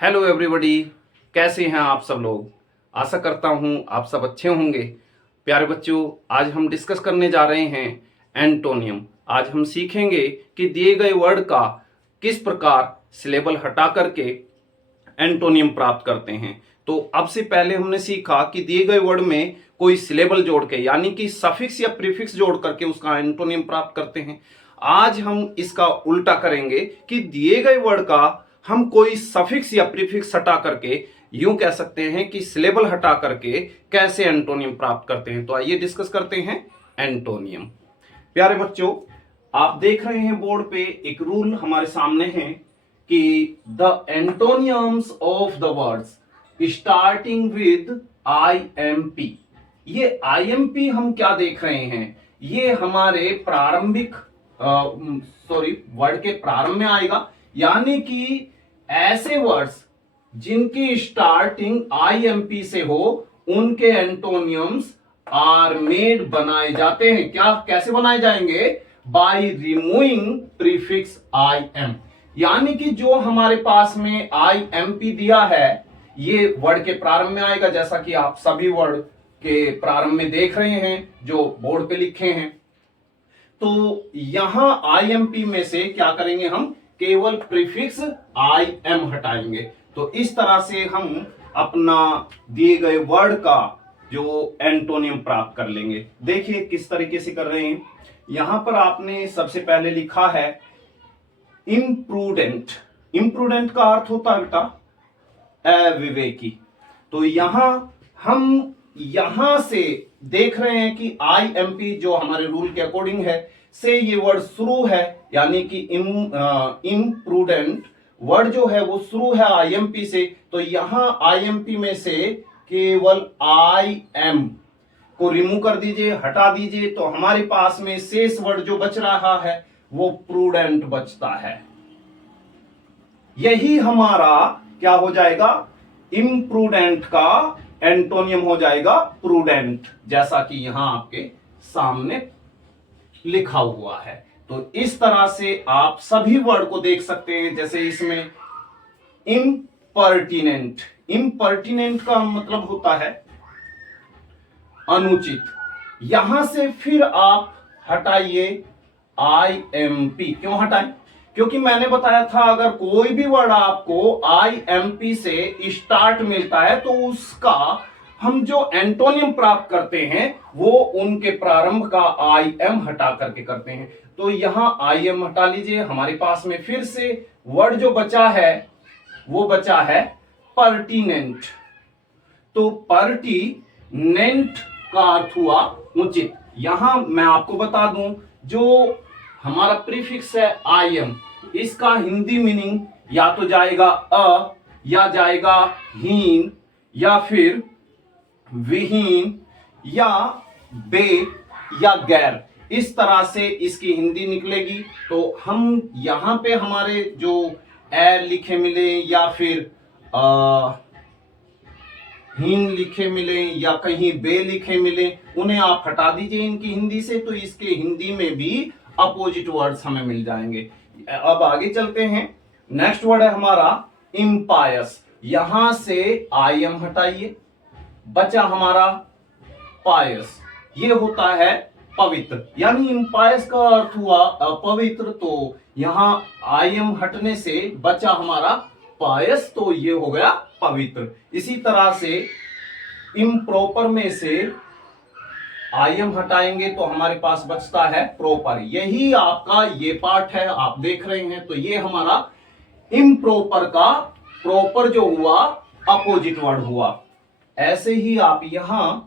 Hello everybody, कैसे हैं आप सब लोग। आशा करता हूं आप सब अच्छे होंगे। प्यारे बच्चों, आज हम डिस्कस करने जा रहे हैं एंटोनियम। आज हम सीखेंगे कि दिए गए वर्ड का किस प्रकार सिलेबल हटा करके एंटोनियम प्राप्त करते हैं। तो अब से पहले हमने सीखा कि दिए गए वर्ड में कोई सिलेबल जोड़ के यानी कि सफिक्स या प्रीफिक्स जोड़ करके उसका एंटोनियम प्राप्त करते हैं। आज हम इसका उल्टा करेंगे कि दिए गए वर्ड का हम कोई सफिक्स या प्रीफिक्स हटा करके यूं कह सकते हैं कि सिलेबल हटा करके कैसे एंटोनियम प्राप्त करते हैं। तो आइए डिस्कस करते हैं एंटोनियम। प्यारे बच्चों, आप देख रहे हैं बोर्ड पे एक रूल हमारे सामने है कि the एंटोनियम्स of the words starting with IMP। ये IMP हम क्या देख रहे हैं, ये हमारे प्रारंभिक वर्ड के प्रारंभ में आएगा, यानी कि ऐसे वर्ड्स जिनकी स्टार्टिंग IMP से हो उनके एंटोनियम्स आर मेड बनाए जाते हैं। क्या कैसे बनाए जाएंगे? By removing prefix IM। यानी कि जो हमारे पास में IMP दिया है ये वर्ड के प्रारंभ में आएगा, जैसा कि आप सभी वर्ड के प्रारंभ में देख रहे हैं जो बोर्ड पे लिखे हैं। तो यहां IMP में से क्या करेंगे, हम केवल प्रीफिक्स IM हटाएंगे। तो इस तरह से हम अपना दिए गए वर्ड का जो एंटोनियम प्राप्त कर लेंगे। देखिए किस तरीके से कर रहे हैं। यहां पर आपने सबसे पहले लिखा है इम्प्रूडेंट। इम्प्रूडेंट का अर्थ होता है बेटा अविवेकी। तो हम यहां से देख रहे हैं कि IMP जो हमारे रूल के अकॉर्डिंग है से ये वर्ड शुरू है, यानी कि इम्प्रूडेंट वर्ड जो है वो शुरू है IMP से। तो यहां IMP में से केवल IM को रिमूव कर दीजिए, हटा दीजिए। तो हमारे पास में शेष वर्ड जो बच रहा है वो प्रूडेंट बचता है। यही हमारा क्या हो जाएगा, इम्प्रूडेंट का एंटोनियम हो जाएगा प्रूडेंट, जैसा कि यहां आपके सामने लिखा हुआ है। तो इस तरह से आप सभी वर्ड को देख सकते हैं। जैसे इसमें इम्पर्टिनेंट, इम्पर्टिनेंट का मतलब होता है अनुचित। यहां से फिर आप हटाइए IMP। क्यों हटाएं? क्योंकि मैंने बताया था अगर कोई भी वर्ड आपको IMP से स्टार्ट मिलता है तो उसका हम जो एंटोनियम प्राप्त करते हैं वो उनके प्रारंभ का IM हटा करके करते हैं। तो यहां IM हटा लीजिए। हमारे पास में फिर से वर्ड जो बचा है वो बचा है पर्टिनेंट। तो पर्टिनेंट का अर्थ हुआ उचित। यहां मैं आपको बता दूं जो हमारा प्रीफिक्स है IM, इसका हिंदी मीनिंग या तो जाएगा या जाएगा हीन या फिर विहीन या बे या गैर, इस तरह से इसकी हिंदी निकलेगी। तो हम यहां पे हमारे जो एर लिखे मिले या फिर हीन लिखे मिले या कहीं बे लिखे मिले उन्हें आप हटा दीजिए इनकी हिंदी से। तो इसके हिंदी में भी अपोजिट वर्ड्स हमें मिल जाएंगे। अब आगे चलते हैं। नेक्स्ट वर्ड है हमारा इम्पायस। यहां से IM हटाइए, बचा हमारा पायस। ये होता है पवित्र, यानी इम्पायस का अर्थ हुआ अपवित्र। तो यहां IM हटने से बचा हमारा पायस, तो ये हो गया पवित्र। इसी तरह से इम्प्रॉपर में से IM हटाएंगे तो हमारे पास बचता है प्रॉपर। यही आपका ये पार्ट है, आप देख रहे हैं। तो ये हमारा इम्प्रॉपर का प्रॉपर जो हुआ अपोजिट वर्ड हुआ। ऐसे ही आप यहां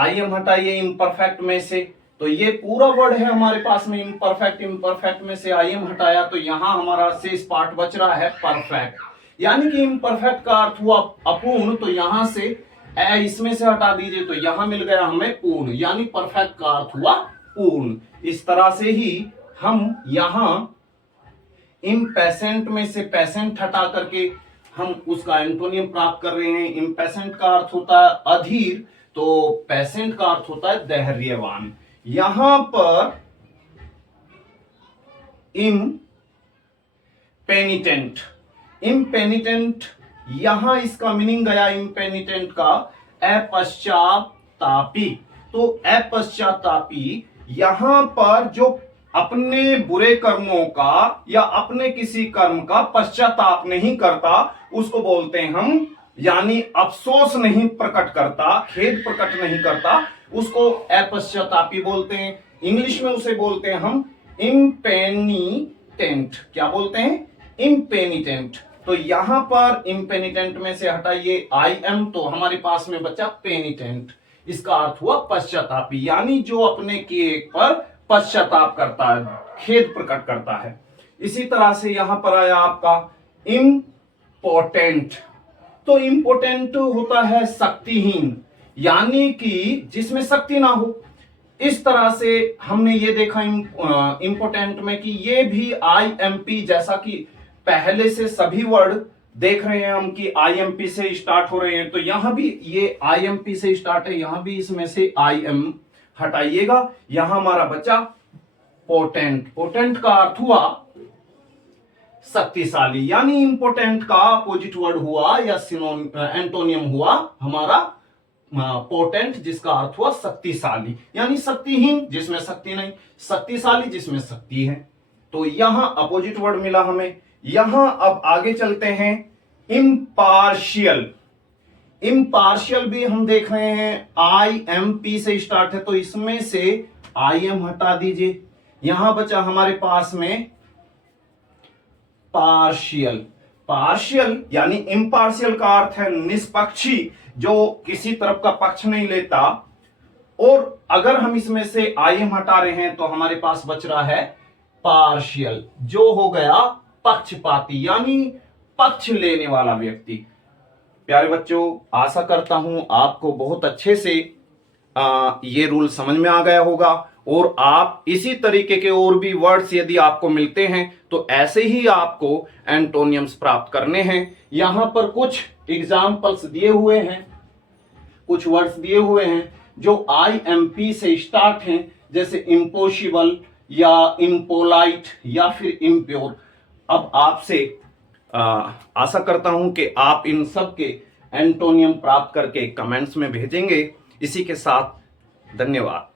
IM हटाइए इम्परफेक्ट में से। तो ये पूरा वर्ड है हमारे पास में इम्परफेक्ट। इम्परफेक्ट में से IM हटाया तो यहां हमारा शेष पार्ट बच रहा है परफेक्ट। यानी कि इम्परफेक्ट का अर्थ हुआ अपूर्ण। तो यहां से इसमें से हटा दीजिए तो यहां मिल गया हमें पूर्ण, यानी परफेक्ट का अर्थ हुआ पूर्ण। इस तरह से ही हम यहां इम्पेशेंट में से पेशेंट हटा करके हम उसका एंटोनियम प्राप्त कर रहे हैं। इम्पेशेंट का अर्थ होता है अधीर, तो पेशेंट का अर्थ होता है धैर्यवान। यहां पर इम पेनिटेंट, इम्पेनिटेंट, यहां इसका मीनिंग गया इम्पेनिटेंट का अपश्चातापी। तो अपश्चातापी यहां पर जो अपने बुरे कर्मों का या अपने किसी कर्म का पश्चाताप नहीं करता, उसको बोलते हैं हम, यानी अफसोस नहीं प्रकट करता, खेद प्रकट नहीं करता, उसको अपश्चातापी बोलते हैं। इंग्लिश में उसे बोलते हैं हम इम्पेनिटेंट। क्या बोलते हैं? इम्पेनिटेंट। तो यहां पर इम्पेनिटेंट में से हटाइए आई एम, तो हमारे पास में बचा पेनिटेंट। इसका अर्थ हुआ पश्चातापी, यानी जो अपने किए पर पश्चाताप करता है, खेद प्रकट करता है। इसी तरह से यहां पर आया आपका इम्पोर्टेंट। तो इम्पोर्टेंट होता है शक्तिहीन, यानी कि जिसमें शक्ति ना हो। इस तरह से हमने ये देखा इम्पोर्टेंट में कि ये भी आईएमपी, जैसा कि पहले से सभी वर्ड देख रहे हैं हम कि आईएमपी से स्टार्ट हो रहे हैं, तो यहां भी ये आईएमपी से स्टार्ट है, यहां भी इसमें से आईएम हटाइएगा। यहां हमारा बचा पोटेंट। पोटेंट का अर्थ हुआ शक्तिशाली, यानी इंपोर्टेंट का अपोजिट वर्ड हुआ या एंटोनियम हुआ हमारा पोटेंट, जिसका अर्थ हुआ शक्तिशाली, यानी शक्तिहीन जिसमें शक्ति नहीं, शक्तिशाली जिसमें शक्ति है। तो यहां अपोजिट वर्ड मिला हमें। यहां अब आगे चलते हैं इम्पार्शियल। इम्पार्शियल भी हम देख रहे हैं आई एम पी से स्टार्ट है, तो इसमें से आई एम हटा दीजिए। यहां बचा हमारे पास में पार्शियल। पार्शियल यानी इम्पार्शियल का अर्थ है निष्पक्षी, जो किसी तरफ का पक्ष नहीं लेता। और अगर हम इसमें से आई एम हटा रहे हैं तो हमारे पास बच रहा है पार्शियल, जो हो गया पक्षपाती, यानी पक्ष लेने वाला व्यक्ति। प्यारे बच्चों, आशा करता हूं आपको बहुत अच्छे से ये रूल समझ में आ गया होगा, और आप इसी तरीके के और भी वर्ड्स यदि आपको मिलते हैं तो ऐसे ही आपको एंटोनियम्स प्राप्त करने हैं। यहां पर कुछ एग्जाम्पल्स दिए हुए हैं, कुछ वर्ड्स दिए हुए हैं जो IMP से स्टार्ट हैं, जैसे इम्पॉसिबल या इम्पोलाइट या फिर इम्प्योर। अब आपसे आशा करता हूं कि आप इन सब के एंटोनियम प्राप्त करके कमेंट्स में भेजेंगे। इसी के साथ धन्यवाद।